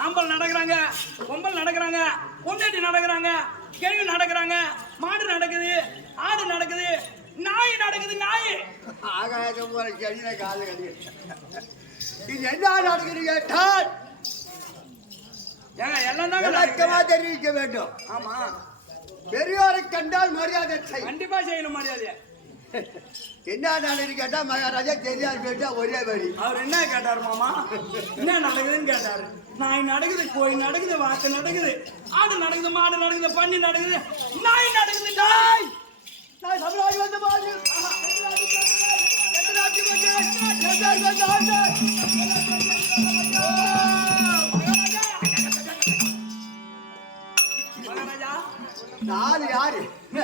ஆம்பல் நடக்கிறாங்க பொம்பல் நடக்கிறாங்க பொண்டாட்டி நடக்கிறாங்க கேள்வி நடக்கிறாங்க மாடு நடக்குது ஆடு நடக்குது நாய் நடக்குது நாய். ஆகாயம் போல செடியில காலு கடி இது என்ன நடக்குது கேட்டால் விளக்கமா. தெரிவிக்க வேண்டும் ஆமா பெரியோரை கண்டால் மரியாதை கண்டிப்பா செய்யணும் மரியாதைய என்ன நடக்குது கேட்டா மகாராஜா தெரியாது கேட்டா ஒரே வழி அவர் என்ன கேட்டாரு மாமா என்ன நடக்குதுன்னு கேட்டாரு நாய் நடக்குது கோய் நடக்குது வாத்து நடக்குது ஆடு நடக்குது மாடு நடக்குது பன்னி நடக்குது நாய் நடக்குது நாய் நான் தமிழ்நாடு வந்து பாரு நாட்டு வந்து, எட்டு நாலு யாரு?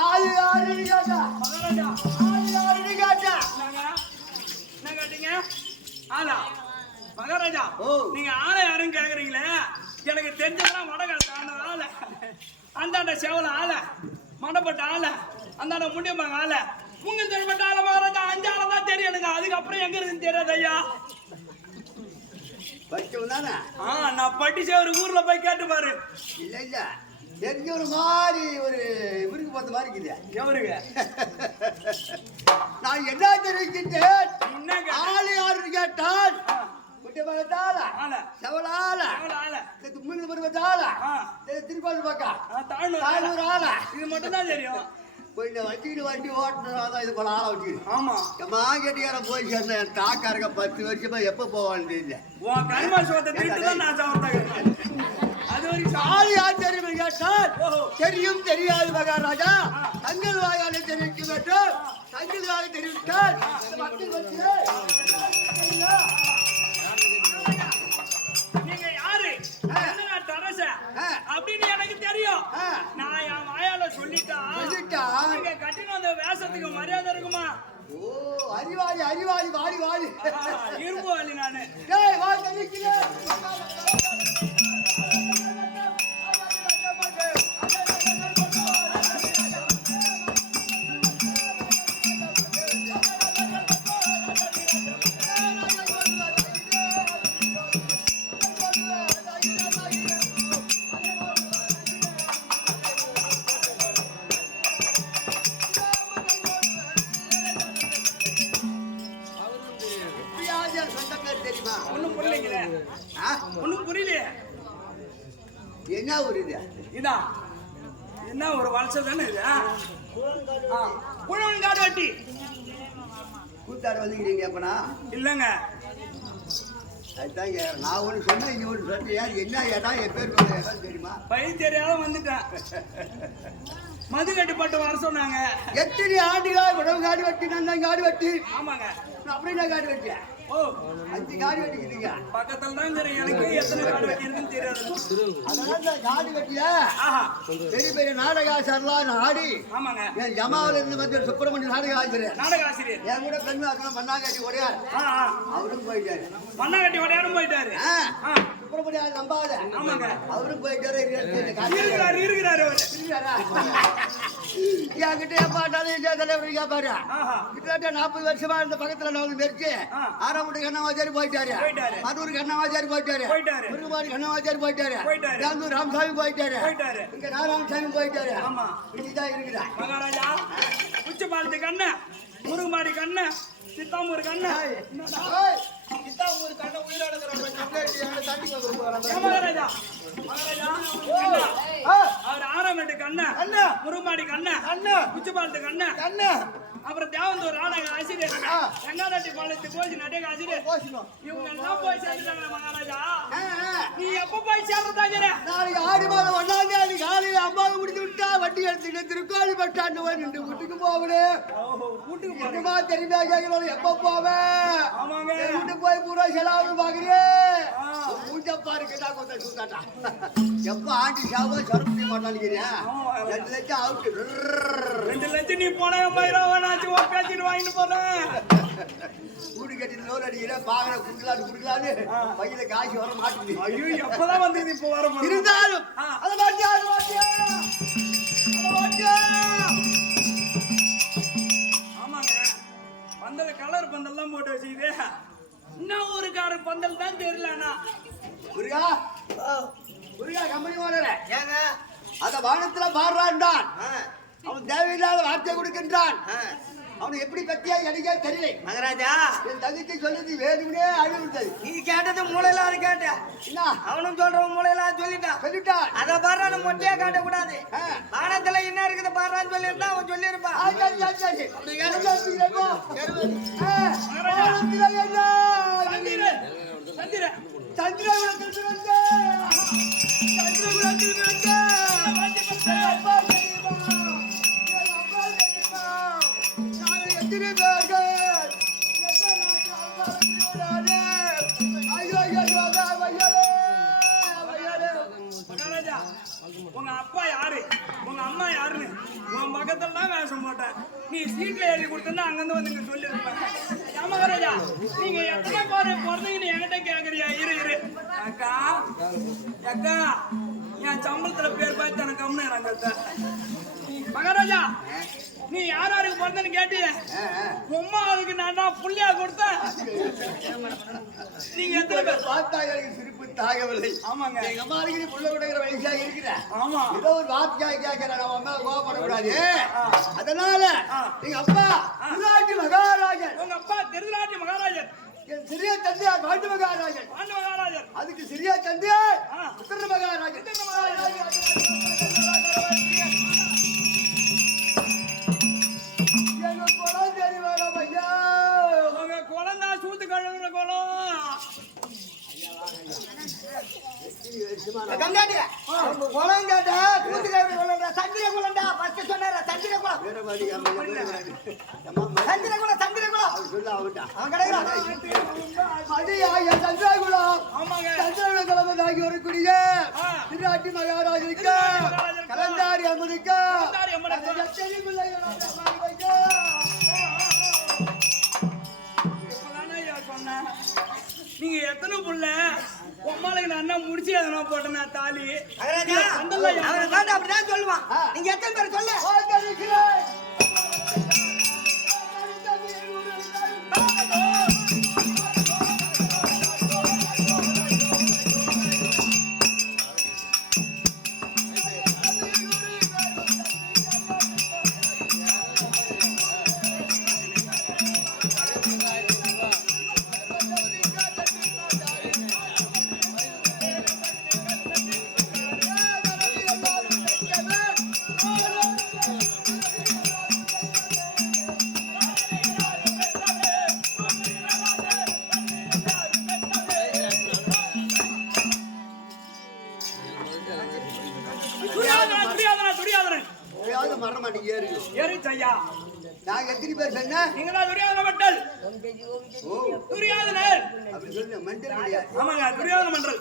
ஆளு யாருன்னு கேட்டா? மகாராஜா ஆளு யாருன்னு கேட்டா? என்ன கேட்டீங்க? ஆளா? மகாராஜா ஓ. நீங்க ஆளை யாரும் கேக்குறீங்களே? எனக்கு தெரிஞ்சதெல்லாம் வடகால ஆளை. அந்தாண்ட செவல ஆளை. மடப்பட்ட ஆளை. அந்தாண்ட முடியம்பாங்க ஆளை. உங்க தெரிப்பட்ட ஆளை மகாராஜா அஞ்சு ஆளை தான் தெரியும் எனக்கு. அதுக்கப்புறம் எங்க இருக்குன்னு தெரியாது ஐயா படிச்சவன் தானே ஆ நான் பட்டிச்சு ஒரு ஊர்ல போய் கேட்டு பாரு. இல்ல இல்ல. தெரிஞ்ச ஒரு மாதிரி ஒரு இவருக்கு பார்த்த மாதிரி இருக்குது. எவருங்க நான் என்ன தெரிவிக்கின்றேன்? என்ன கேட்ட? ஆளு. யாருன்னு கேட்டால் குட்டி ஆளை செவலால முன்னுக்கு பருவத்தால. திருப்பாடு ஆளை. தாழ்நூறு ஆள? இது மட்டும் தான் தெரியும். கொஞ்சம் வச்சுக்கிட்டு வண்டி ஓட்டுறதா இது போல ஆளை வச்சுக்கிட்டு. ஆமா. எம்மா கேட்டியார போய் சேர்ந்தேன் என் காக்காரங்க பத்து வருஷமா எப்போ போவான்னு தெரியல. உன் கனிமா சோத்தை திருட்டு தான் நான் சாப்பிட்டாங்க அது வரைக்கும் கேட்டால் ஓஹோ. தெரியும் தெரியாது மகாராஜா. தங்கள் வாயாலே தெரிவிக்க வேண்டும். தங்கள் வாயை தெரிவித்தால் ஓ அறிவாளி அறிவாளி வாடி வாடி. இரும்பு வாலி நானு. டேய் வா தெரிவிக்கிறேன் வளச தானே இது? புழுவன் காடு வட்டி கூத்தாட வந்துக்கிறீங்க அப்பனா? இல்லங்க. கேக்குறேன். நான் ஒன்று சொன்னேன் நீ ஒன்று என்ன இடம் என் பேர் இடம் தெரியுமா? பை தெரியாத வந்துட்டேன். மது கட்டுப்பட்டு வர சொன்னாங்க. எத்தனை ஆண்டுகளா உடம்பு காடு வெட்டி நான் காடு வெட்டி. ஆமாங்க. அப்படியே நான் காடு வெட்டியேன் ஓ அஞ்சு காடு வெட்டிக்கிறீங்க பக்கத்துல தான் எனக்கு எத்தனை காடு வெட்டி இருக்குன்னு தெரியாது அதனால காடு வெட்டிய. பெரிய பெரிய நாடக ஆசாரெல்லாம் நான் ஆடி. ஆமாங்க. என் ஜமாவில் இருந்து வந்து சுப்பிரமணிய நாடக ஆசிரியர் நாடக ஆசிரியர் என் கூட பெண் வாசனம் மண்ணாங்காட்டி ஒடையார். அவரும் போயிட்டாரு. மண்ணாங்கட்டி உடையாரும் போயிட்டாரு. சுப்பிரமணிய நம்பாத. ஆமாங்க. அவரும் போயிட்டாரு இருக்கிறாரு இருக்கிறாரா? என்கிட்ட ஏப்பாட்டாலும் இதே தலைவர் கேட்பாரு கிட்டத்தட்ட நாற்பது வருஷமா இருந்த பக்கத்துல நான் மெரிச்சு. ஆ. ஆறாமுடி கண்ணவாச்சாரி போயிட்டாரு. மதுரை கண்ணவாச்சாரி போயிட்டாரு. முருகமாரி கண்ணவாச்சாரி போயிட்டாரு. ராமூர் ராமசாமி போயிட்டாரு. இங்க நாராயணசாமி போயிட்டாரு. இதுதான் இருக்குதா மகாராஜா உச்சி பாலத்து கண்ணு முருகுமாடி கண்ணு சித்தாமூர் கண்ணு சித்தாமூர் கண்ண உயிரோட தண்ணி ஏ மகாராஜா மகாராஜா கண்ணா. அவர் ஆறாம் கண்ணு. கண்ணு. உச்சி பாலத்து கண்ணு. கண்ணு. அப்புறம் தேவந்தூர் நாடக ஆசிரியர். ஆ. வெங்காட்டி பாலத்து கோஷி நடக ஆசிரியர். இவங்க எல்லாம் போய் சேர்ந்துட்டாங்க மகாராஜா. நீ எப்ப போய் சேர்றதாங்கிற நாளைக்கு ஆடி மாதம் ஒன்னாம் தேதி காலையில அம்மாவை முடித்து விட்டா வட்டி எடுத்துட்டு திருக்கோழி பட்டாண்டு போய் நின்று வீட்டுக்கு போகணும். வீட்டுக்கு என்னமா தெரியுமா கேட்கிறோம் எப்ப போவேன் ஆமாங்க வீட்டு போய் பூரா செலாவணு பாக்குறேன் ஆ. மூஞ்சப்பா இருக்கட்டா கொஞ்சம் சூத்தாட்டா. எப்ப ஆண்டி சாவா சொரப்பி ஆமா. ரெண்டு லட்சம் அவுட்டு ரெண்டு லட்சம் நீ போனா மயிரா வேணாச்சு ஒரு வாங்கிட்டு போறேன். கூடு கட்டி லோன் அடிக்கிறேன் பாக்குற குடுக்கலான்னு குடுக்கலான்னு பையில காசு வர மாட்டேங்குது ஐயோ எப்பதான் வந்தது இப்போ வர. இருந்தாலும். அதை மாட்டியா அதை மாட்டியா? அதை மாட்டியா? ஆமாங்க. பந்தல் கலர் பந்தல்லாம் போட்டு வச்சுக்கிது. இன்னும் ஒரு கார பந்தல் தான் தெரியலண்ணா முருகா? முருகா கம்பெனி ஓனர. ஏங்க அத வானத்துல பாடுறான் அவன் தேவையில்லாத வார்த்தை கொடுக்கின்றான். அவன் எப்படி பத்தியா எனக்கே தெரியல. மகராஜா. என் தங்கச்சி சொல்லுது வேணும்னே அழுவிட்டது நீ கேட்டது மூளையில அது கேட்ட. என்ன? அவனும் சொல்றவன் மூளையில சொல்லிட்டான். சொல்லிட்டான். அத பாரு மொட்டையா காட்டக்கூடாது. ஆ. வானத்துல என்ன இருக்குது பாடுறான்னு சொல்லியிருந்தா அவன் சொல்லியிருப்பான். சந்திரன் சந்திரகுலத்தில் பிறந்த சந்திரகுலத்தில் பிறந்த நீ சீட்டில் எழுதி கொடுத்தா அங்கேருந்து வந்து இங்க சொல்லியிருப்பேன் ஏன் மகாராஜா நீங்க எத்தனை பேரு பிறந்தீங்கன்னு என்கிட்ட கேட்குறியா இரு இரு. அக்கா அக்கா என் சம்பளத்தில் பேர் பார்த்து எனக்கு கம்னு இறங்க மகாராஜா நீ யார் யாருக்கு பிறந்தன்னு கேட்டிய? உம்மா அதுக்கு நான் தான் புள்ளியா கொடுத்தேன். நீங்க எத்தனை பேர்? பார்த்தா எனக்கு சிரிப்பு தாகவில்லை. ஆமாங்க. எங்க அம்மா அடிக்கடி புள்ள விடுகிற வயசாக இருக்கிற. ஆமா. ஏதோ ஒரு வார்த்தையாக கேட்கிறேன் நம்ம மேல கோவப்படக்கூடாது. அதனால எங்க அப்பா திருநாட்டு மகாராஜன். உங்க அப்பா திருநாட்டி மகாராஜர் என் சிறிய தந்தையார் பாண்டு மகாராஜன். பாண்டு மகாராஜர் அதுக்கு சிறிய தந்தையார் ஆ. உத்தர மகாராஜன். குளம் கேட்ட கூட்டுக்காரர் குளம்டா சந்திர குளம்டா. ஃபர்ஸ்ட் சொன்னாரா சந்திர குளம். சந்திர குளம் சந்திர குளம். அவன் அடியா என் சந்திரகுலம் ஆமாங்க. சந்திரகுல தலைவனாகி வரக்கூடிய. கலந்தாரி சொன்னேன் நீங்க எத்தனை புள்ள? உம்மாளுக்கு நான் என்ன முடிச்சு எதனா போட்டேனா தாலி. அந்தல்ல அவனை கேட்டு அப்படிதான் சொல்லுவான். நீங்க எத்தனை பேர் சொல்லு? எத்தனை பேர் சொன்னேன் நீங்க தான் துரியாதன மண்டல். ஓ துரியாதனன் அப்படி சொல்லுங்க மென்டல் கிடையாது ஆமாங்க துரியாதன மண்டல்.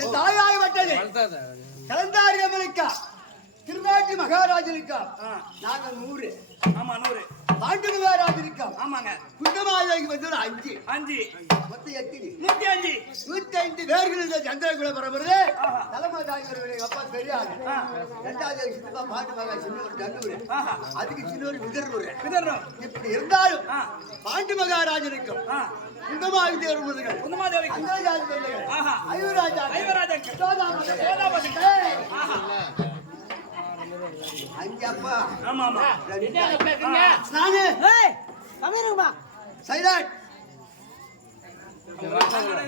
என் தாயாகப்பட்டது கலந்தாரி அம்மனுக்கா திருநாட்டி மகாராஜனுக்கா. நாங்க நூறு. ஆமா நூறு. பாண்டு மகாராஜனுக்கா ஆமாங்க. குண்டமாயாகி வந்து ஒரு அஞ்சு. அஞ்சு. மொத்தம் எத்தனை நூத்தி அஞ்சு நூத்தி ஐந்து பேர்கள் இந்த சந்திரகுல பரம்பரை. தலைமை எங்க அப்பா பெரியாரு ரெண்டாவது சின்னப்பா பாட்டு மகா சின்ன ஒரு தண்டூர். அதுக்கு சின்ன ஒரு விதர்னூர் விதர்றோம் இப்படி இருந்தாலும். பாண்டு மகாராஜனுக்கும் உந்தமாதேவிக்கு அந்த ஜாதி பிள்ளைகள். ஆஹா. ஐவராஜா ஐவராஜாக்கு சோதாபதி. சோதாபதிக்கு. ஏய், ஆஹா அஞ்சு அப்பா ஆமா ஆமா நானு கம்மிருங்கம்மா சைலாட்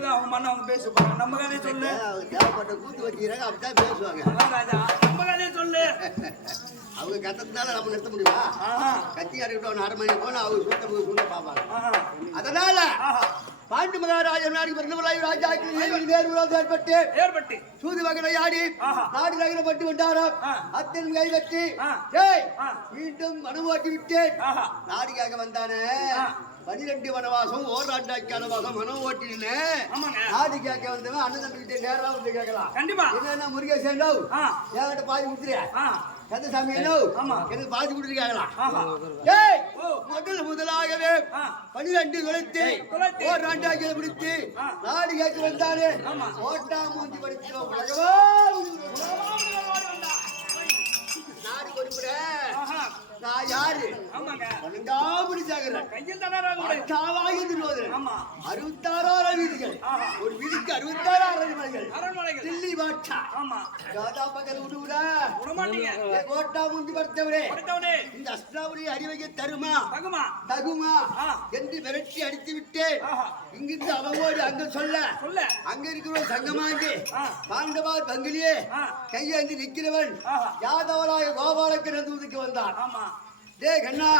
அவங்க மண்ண அவங்க பேச போறாங்க நம்ம கதையை சொல்லு. தேவைப்பட்ட கூத்து வச்சுக்கிறாங்க அப்படித்தான் பேசுவாங்க. நம்ம கதையை சொல்லு. அவங்க கத்தத்தினால நம்ம நிறுத்த முடியுமா? ஆஹா. கத்தி அடிக்கிட்டு அரை மணி போனா அவங்க சுத்த போய் சுத்த பார்ப்பாங்க. ஆஹா. அதனால பாண்டு மகாராஜன் நாடு பிறந்தவராய் ராஜாக்கள் நேரில் நேர் விரோதம் ஏற்பட்டு ஏற்பட்டு. சூது ஆஹா. நாடு நகரப்பட்டு வந்தாராம். அத்தன். ஏய் ஆ. மீண்டும் மனு ஓட்டி விட்டேன். ஆஹா. நாடுகாக வந்தானே. பனிரெண்டு வனவாசம் ஓராண்டாக்கி வனவாசம் மனம் ஆமாங்க. நாடு கேட்க வந்தவன் அண்ணன் தம்பிக்கிட்ட நேரா வந்து கேட்கலாம். கண்டிப்பா. என்ன முருகேசன் என்கிட்ட பாதி ஆ. கந்தசாமி ஆமா. எனக்கு பாதி கொடுத்துருக்காங்களா ஏய். முதல் முதலாகவே பனிரெண்டு குலத்தை. ஓராண்டாக்கி பிடித்து. நாடு கேட்க வந்தானே ஆமா. ஓட்டா மூஞ்சி உலகமா நாடு கொடுக்குற நான் யாரு பன்னெண்டாவது சாகரன் பட்டாவாகி திருவாதிரை அறுபத்தாறாயிரம் வீடுகள். ஒரு வீடுக்கு அறுபத்தாறாயிரம் அரண்மனைகள். அரண்மனைகள். தில்லி பாட்சா ஆமா. ராஜா பகல் விடுவிடா விடமாட்டீங்க. ஏ கோட்டா முந்தி படுத்தவரே இந்த அஷ்டாவளி அறிவைக்கு தருமா? தகுமா. என்று விரட்டி அடித்து விட்டேன். ஆஹா. இங்கிருந்து அவங்கோடு அங்க சொல்ல. சொல்ல. அங்க இருக்கிற சங்கமாண்டி. பாண்டவார் பங்கிலியே. கையேந்தி நிக்கிறவன் ஆஹா. யாதவராய கோபாலக்கர் தூதுக்கு வந்தான். ஆமா. டே கண்ணா.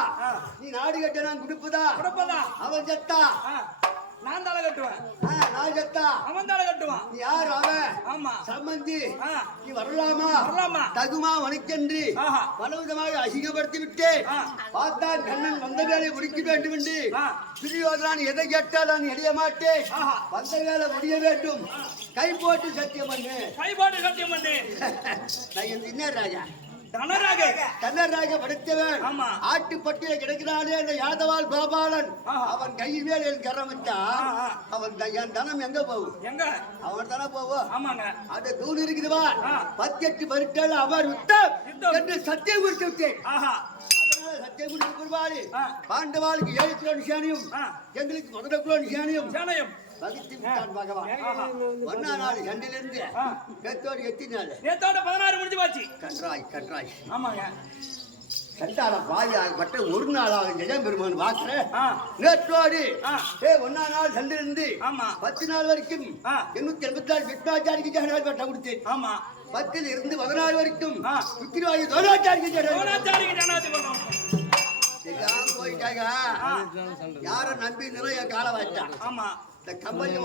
நீ நாடு கட்ட நான் கொடுப்பதா? கொடுப்பதா? அவன் செத்தா? நான் தலை கட்டுவேன். நான் செத்தா? அவன் தலை கட்டுவான். நீ யார் அவன்? ஆமா. சம்பந்தி நீ வரலாமா? வரலாமா? தகுமா வணக்கென்று ஆஹா. பலவிதமாக அசிங்கப்படுத்தி விட்டேன் ஆ. பார்த்தான் கண்ணன் வந்த வேலை முடிக்க வேண்டும் என்று. துரியோதனான் எதை கேட்டால் நான் எடைய மாட்டேன். வந்த வேலை முடிய வேண்டும். கை போட்டு சத்தியம் பண்ணு. கை போட்டு சத்தியம் பண்ணு. நான் என் தின்னர் ராஜா. தனராக ராஜா படைத்தவன் ஆமா. ஆட்டுப்பட்டியில கிடக்கிறானே அந்த யாதவால் கோபாலன். அவன் கையில் மேல் என் கரம் வச்சா ஆ, ஆ. அவன் த- என் தனம் எங்க போகும் எங்க அவன் தானே போவோம் ஆமாங்க அந்த தூண் இருக்குதுவா. பத்தெட்டு பருட்டால் அவர் யுத்தம். என்று சத்தியம் கொடுத்து விட்டேன் ஆஹா குருபாலி ஆ. பாண்டவாளுக்கு ஏழு கிலோ நிஷானியும். எங்களுக்கு முதல கிலோ நிஷானியும் வகுத்து விட்டான் பகவான். ஒன்னா நாள் சண்டையிலிருந்து ஆ. பெத்தோடு எத்தி நாள் நேத்தோட பதினாறு முடிஞ்சு போச்சு. கன்றாய் கன்றாய். ஆமாங்க. கண்டால பாயாகப்பட்ட ஒரு நாளாக ஜெயம் பெருமான் வாக்குற ஆ. நேற்றோடு ஒன்னா நாள் சண்டையிலிருந்து ஆமா. பத்து நாள் வரைக்கும். எண்ணூத்தி எண்பத்தி நாலு விஷ்ணாச்சாரிக்கு ஜெகநாள் பட்டம் கொடுத்தேன் ஆமா. பத்தில் இருந்து பதினாறு வரைக்கும். விக்கிரவாயு தோனாச்சாரிக்கு பண்ணோம் எல்லாம் போயிட்டாங்க. யார நம்பி நிறைய காலம் வச்சான் ஆமா. இந்த கம்பெனி